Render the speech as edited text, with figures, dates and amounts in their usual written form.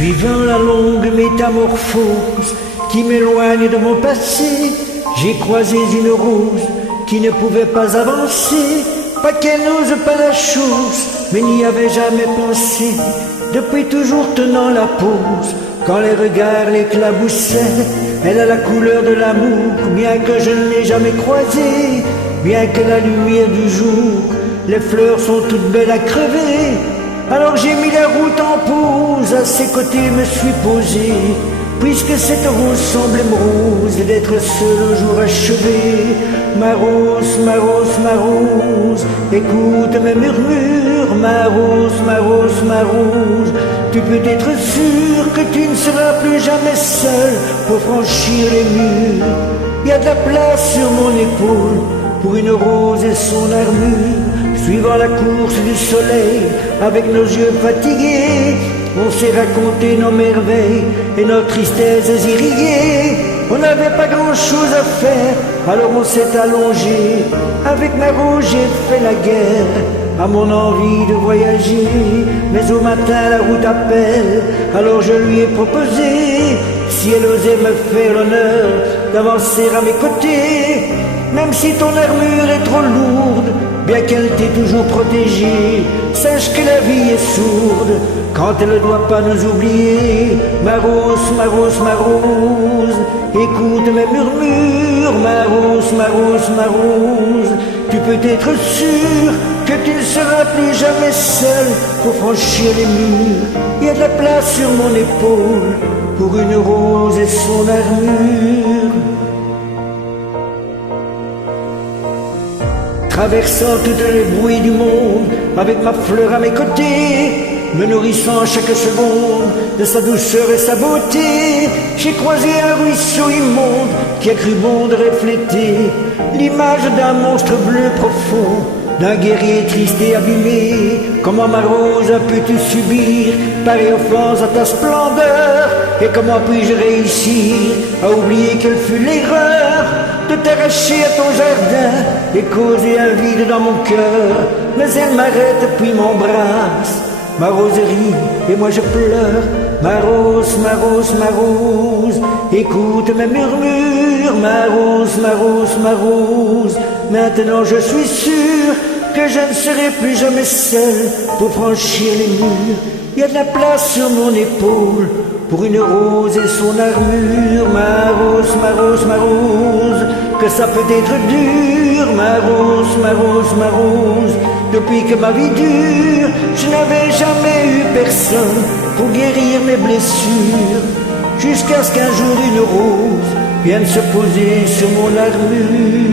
Suivant la longue métamorphose qui m'éloigne de mon passé, j'ai croisé une rose qui ne pouvait pas avancer, pas qu'elle n'ose pas la chose, mais n'y avait jamais pensé. Depuis toujours tenant la pose, quand les regards l'éclaboussaient, elle a la couleur de l'amour, bien que je ne l'ai jamais croisée, bien que la lumière du jour, les fleurs sont toutes belles à crever. Alors j'ai mis la route en pause, à ses côtés me suis posé, puisque cette rose semblait morose d'être seule au jour achevé. Ma rose, ma rose, ma rose, écoute mes murmures. Ma rose, ma rose, ma rose, tu peux être sûr que tu ne seras plus jamais seule pour franchir les murs. Il y a de la place sur mon épaule pour une rose et son armure. Suivant la course du soleil, avec nos yeux fatigués, on s'est raconté nos merveilles et nos tristesses irriguées. On n'avait pas grand-chose à faire, alors on s'est allongé. Avec ma rose j'ai fait la guerre à mon envie de voyager. Mais au matin la route appelle, alors je lui ai proposé, si elle osait me faire l'honneur d'avancer à mes côtés. Même si ton armure est trop lourde, bien qu'elle t'ait toujours protégée, sache que la vie est sourde quand elle ne doit pas nous oublier. Ma rose, ma rose, ma rose, écoute mes murmures. Ma rose, ma rose, ma rose, tu peux être sûr que tu ne seras plus jamais seule pour franchir les murs. Il y a de la place sur mon épaule pour une rose et son armure. Traversant tous les bruits du monde, avec ma fleur à mes côtés, me nourrissant chaque seconde de sa douceur et sa beauté, j'ai croisé un ruisseau immonde qui a cru bon de refléter l'image d'un monstre bleu profond, d'un guerrier triste et abîmé. Comment ma rose a pu-tu subir pareille offense à ta splendeur? Et comment puis-je réussir à oublier quelle fut l'erreur de t'arracher à ton jardin et causer un vide dans mon cœur? Mais elle m'arrête puis m'embrasse, ma roseraie, et moi je pleure. Ma rose, ma rose, ma rose, écoute mes murmures. Ma rose, ma rose, ma rose, maintenant je suis sûr que je ne serai plus jamais seule pour franchir les murs. Il y a de la place sur mon épaule pour une rose et son armure. Ma rose, ma rose, ma rose, que ça peut être dur. Ma rose, ma rose, ma rose, depuis que ma vie dure, je n'avais jamais eu personne pour guérir mes blessures, jusqu'à ce qu'un jour une rose vienne se poser sur mon armure.